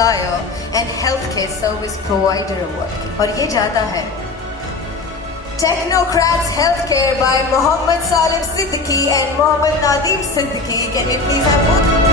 Supplier and Healthcare Service Provider Award और ये जाता है Technocrats Healthcare by Mohammed Salim Siddiqui and Mohammed Nadeem Siddiqui. Can we please have both?